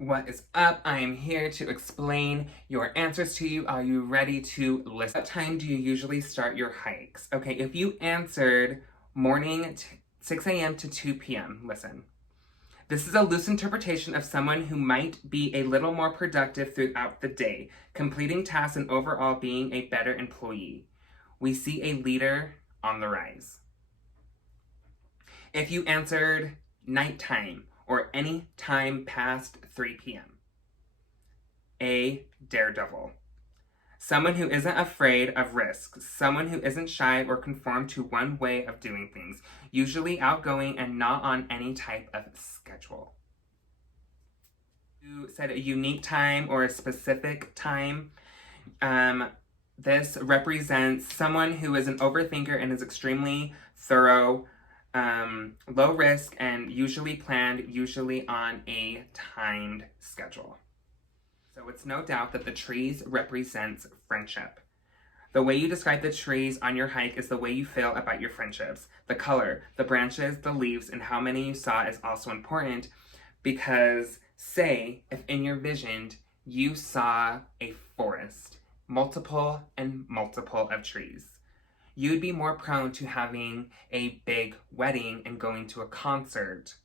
What is up? I am here to explain your answers to you. Are you ready to listen? What time do you usually start your hikes? Okay, if you answered morning 6 a.m. to 2 p.m., listen. This is a loose interpretation of someone who might be a little more productive throughout the day, completing tasks and overall being a better employee. We see a leader on the rise. If you answered nighttime or any time past 3 p.m., a daredevil. Someone who isn't afraid of risks, someone who isn't shy or conformed to one way of doing things, usually outgoing and not on any type of schedule. You said a unique time or a specific time. This represents someone who is an overthinker and is extremely thorough, low risk, and usually planned, usually on a timed schedule. So it's no doubt that the trees represents friendship. The way you describe the trees on your hike is the way you feel about your friendships. The color, the branches, the leaves, and how many you saw is also important because, say, if in your vision you saw a forest, multiple and multiple of trees, you'd be more prone to having a big wedding and going to a concert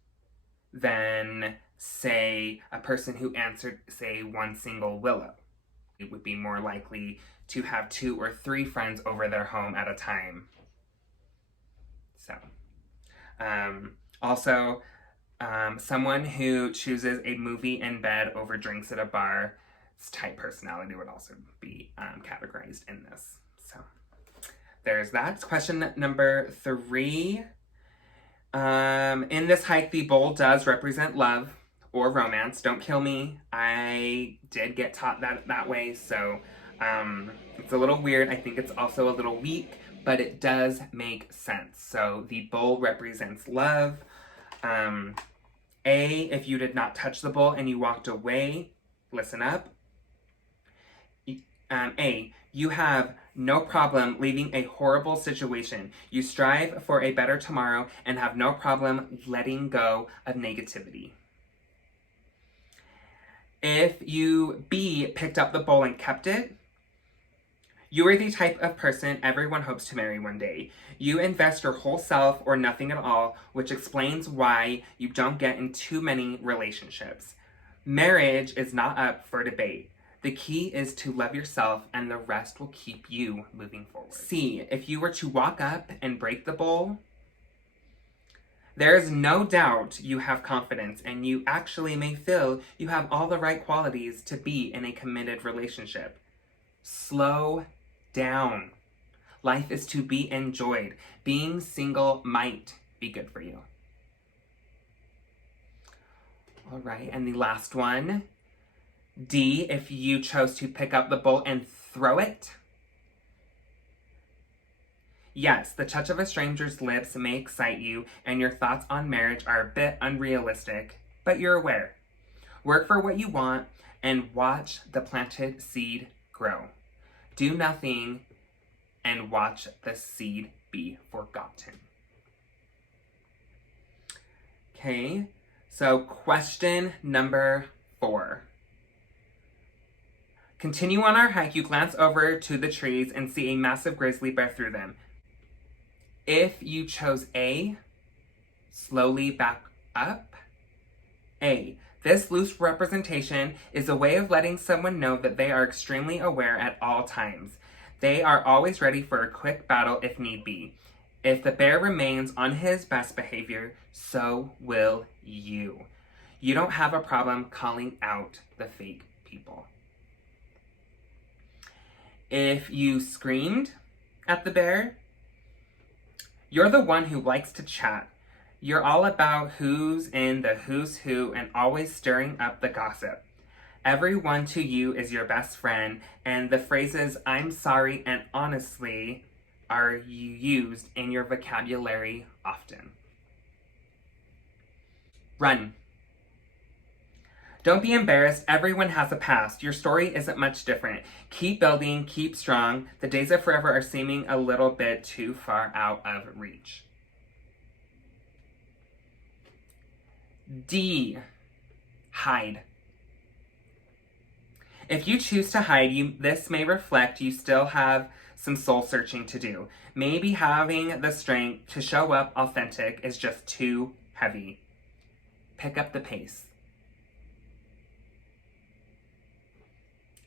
than, say, a person who answered, say, one single willow. It would be more likely to have 2 or 3 friends over their home at a time. So, also, someone who chooses a movie in bed over drinks at a bar, type personality would also be categorized in this. So, there's that. Question number 3. In this hike, the bowl does represent love or romance. Don't kill me. I did get taught that way, so it's a little weird. I think it's also a little weak, but it does make sense. So the bowl represents love. If you did not touch the bowl and you walked away, listen up. You have no problem leaving a horrible situation. You strive for a better tomorrow and have no problem letting go of negativity. If you picked up the bowl and kept it, you are the type of person everyone hopes to marry one day. You invest your whole self or nothing at all, which explains why you don't get in too many relationships. Marriage is not up for debate. The key is to love yourself and the rest will keep you moving forward. C, if you were to walk up and break the bowl, there is no doubt you have confidence and you actually may feel you have all the right qualities to be in a committed relationship. Slow down. Life is to be enjoyed. Being single might be good for you. All right, and the last one. D, if you chose to pick up the bowl and throw it. Yes, the touch of a stranger's lips may excite you, and your thoughts on marriage are a bit unrealistic, but you're aware. Work for what you want, and watch the planted seed grow. Do nothing, and watch the seed be forgotten. Okay, so question number 4. Continue on our hike, you glance over to the trees and see a massive grizzly bear through them. If you chose A, slowly back up. A, this loose representation is a way of letting someone know that they are extremely aware at all times. They are always ready for a quick battle if need be. If the bear remains on his best behavior, so will you. You don't have a problem calling out the fake people. If you screamed at the bear, you're the one who likes to chat. You're all about who's in the who's who and always stirring up the gossip. Everyone to you is your best friend, and the phrases "I'm sorry" and "honestly" are used in your vocabulary often. Run. Don't be embarrassed. Everyone has a past. Your story isn't much different. Keep building, keep strong. The days of forever are seeming a little bit too far out of reach. D, hide. If you choose to hide, this may reflect you still have some soul searching to do. Maybe having the strength to show up authentic is just too heavy. Pick up the pace.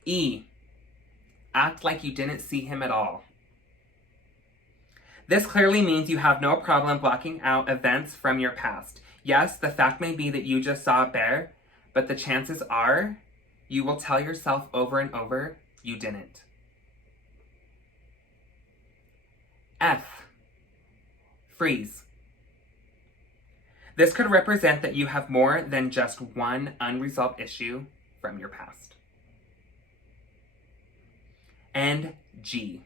E, act like you didn't see him at all. This clearly means you have no problem blocking out events from your past. Yes, the fact may be that you just saw a bear, but the chances are you will tell yourself over and over you didn't. F, freeze. This could represent that you have more than just one unresolved issue from your past. And G,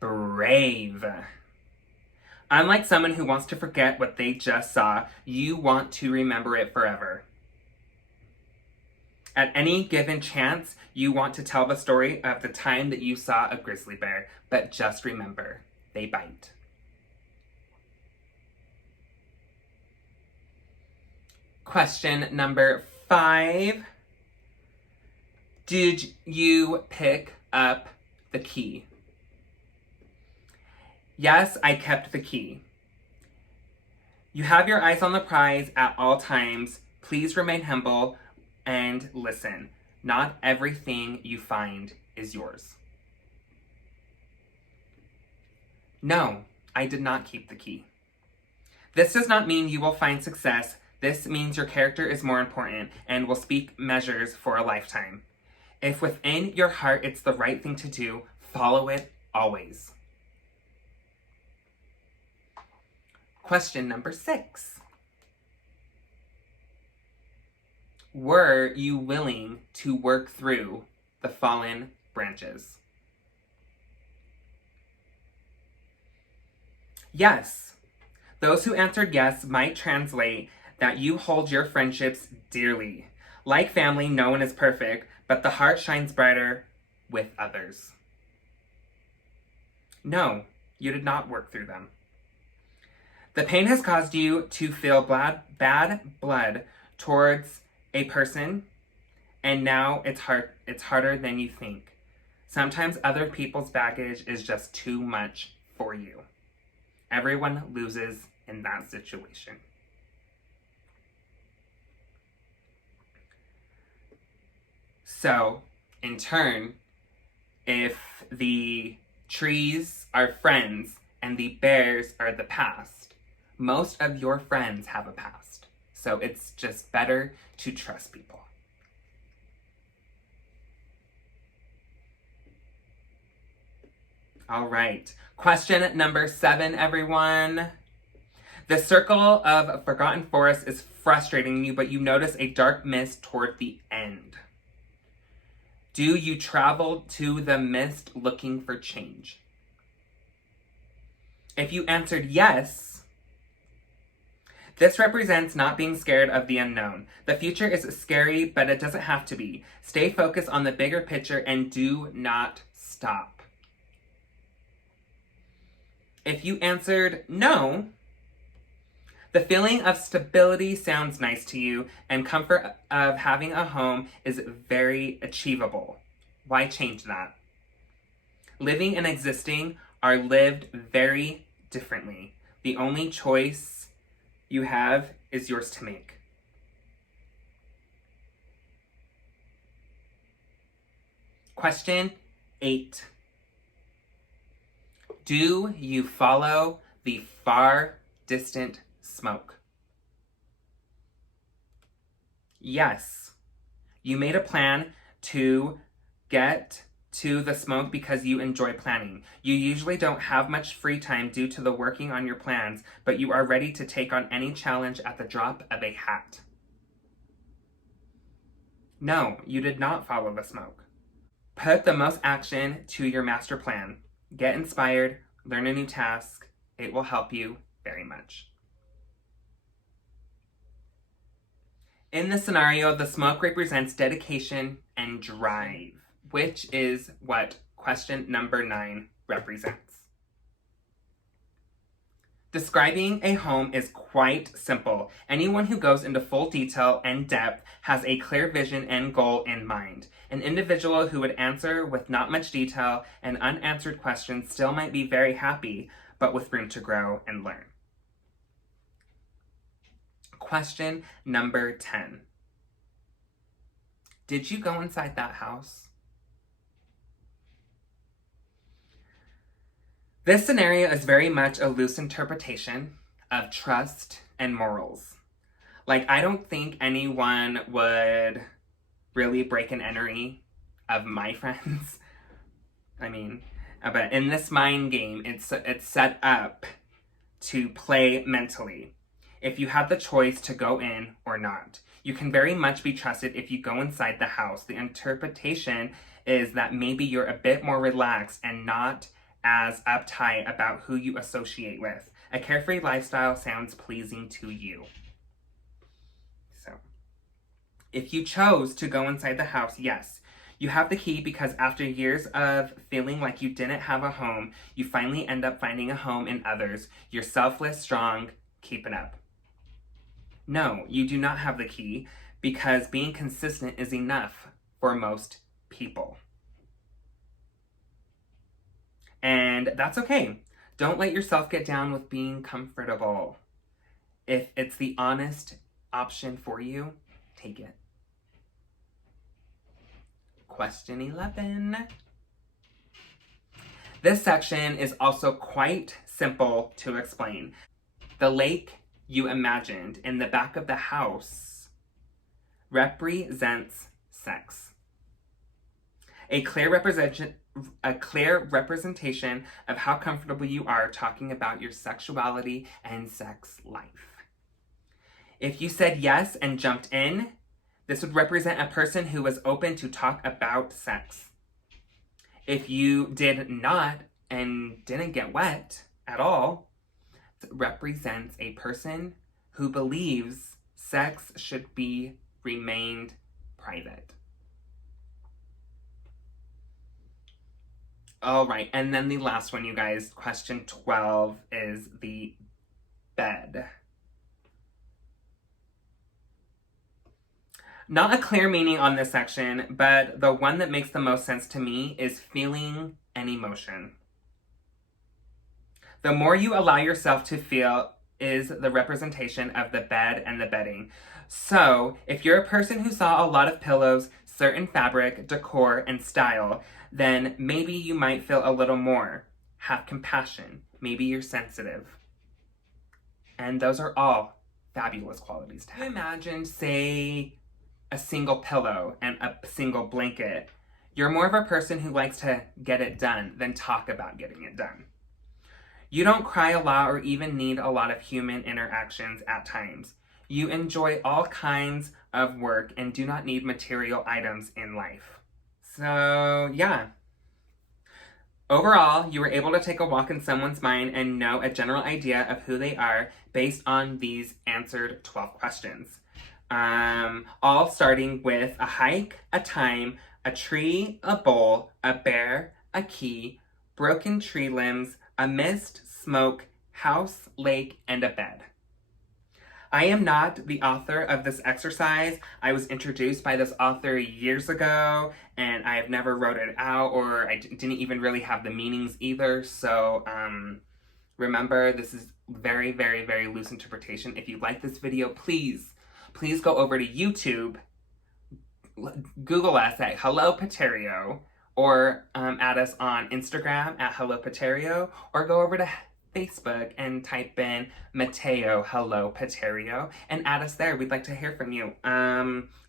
brave. Unlike someone who wants to forget what they just saw, you want to remember it forever. At any given chance, you want to tell the story of the time that you saw a grizzly bear, but just remember, they bite. Question number 5. Did you pick up the key? Yes, I kept the key. You have your eyes on the prize at all times. Please remain humble and listen. Not everything you find is yours. No, I did not keep the key. This does not mean you will find success. This means your character is more important and will speak measures for a lifetime. If within your heart it's the right thing to do, follow it always. Question number 6. Were you willing to work through the fallen branches? Yes. Those who answered yes might translate that you hold your friendships dearly. Like family, no one is perfect, but the heart shines brighter with others. No, you did not work through them. The pain has caused you to feel bad blood towards a person, and now it's harder than you think. Sometimes other people's baggage is just too much for you. Everyone loses in that situation. So, in turn, if the trees are friends and the bears are the past, most of your friends have a past. So it's just better to trust people. All right. Question number 7, everyone. The circle of forgotten forest is frustrating you, but you notice a dark mist toward the end. Do you travel to the mist looking for change? If you answered yes, this represents not being scared of the unknown. The future is scary, but it doesn't have to be. Stay focused on the bigger picture and do not stop. If you answered no, the feeling of stability sounds nice to you, and comfort of having a home is very achievable. Why change that? Living and existing are lived very differently. The only choice you have is yours to make. Question 8. Do you follow the far distant smoke? Yes. You made a plan to get to the smoke because you enjoy planning. You usually don't have much free time due to the working on your plans, but you are ready to take on any challenge at the drop of a hat. No, you did not follow the smoke. Put the most action to your master plan. Get inspired, learn a new task. It will help you very much. In this scenario, the smoke represents dedication and drive, which is what question number 9 represents. Describing a home is quite simple. Anyone who goes into full detail and depth has a clear vision and goal in mind. An individual who would answer with not much detail and unanswered questions still might be very happy, but with room to grow and learn. Question number 10. Did you go inside that house? This scenario is very much a loose interpretation of trust and morals. Like, I don't think anyone would really break an entry of my friends. I mean, but in this mind game, it's set up to play mentally. If you have the choice to go in or not, you can very much be trusted if you go inside the house. The interpretation is that maybe you're a bit more relaxed and not as uptight about who you associate with. A carefree lifestyle sounds pleasing to you. So, if you chose to go inside the house, yes, you have the key, because after years of feeling like you didn't have a home, you finally end up finding a home in others. You're selfless, strong, keep it up. No, you do not have the key, because being consistent is enough for most people. And that's okay. Don't let yourself get down with being comfortable. If it's the honest option for you, take it. Question 11. This section is also quite simple to explain. The lake you imagined in the back of the house represents sex. A clear representation of how comfortable you are talking about your sexuality and sex life. If you said yes and jumped in, this would represent a person who was open to talk about sex. If you did not and didn't get wet at all, it represents a person who believes sex should be remained private. All right, and then the last one, you guys, question 12, is the bed. Not a clear meaning on this section, but the one that makes the most sense to me is feeling and emotion. The more you allow yourself to feel is the representation of the bed and the bedding. So, if you're a person who saw a lot of pillows, certain fabric, decor, and style, then maybe you might feel a little more. Have compassion. Maybe you're sensitive. And those are all fabulous qualities to have. Imagine, say, a single pillow and a single blanket. You're more of a person who likes to get it done than talk about getting it done. You don't cry a lot or even need a lot of human interactions at times. You enjoy all kinds of work and do not need material items in life. So, yeah. Overall, you were able to take a walk in someone's mind and know a general idea of who they are based on these answered 12 questions. All starting with a hike, a time, a tree, a bowl, a bear, a key, broken tree limbs, a mist, smoke, house, lake, and a bed. I am not the author of this exercise. I was introduced by this author years ago, and I have never wrote it out, or I didn't even really have the meanings either. So remember, this is very, very, very loose interpretation. If you like this video, please go over to YouTube, Google us at Hello Paterio, or add us on Instagram at Hello Paterio, or go over to Facebook and type in Mateo Hello Paterio and add us there. We'd like to hear from you.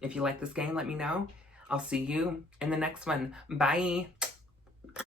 If you like this game, let me know. I'll see you in the next one. Bye.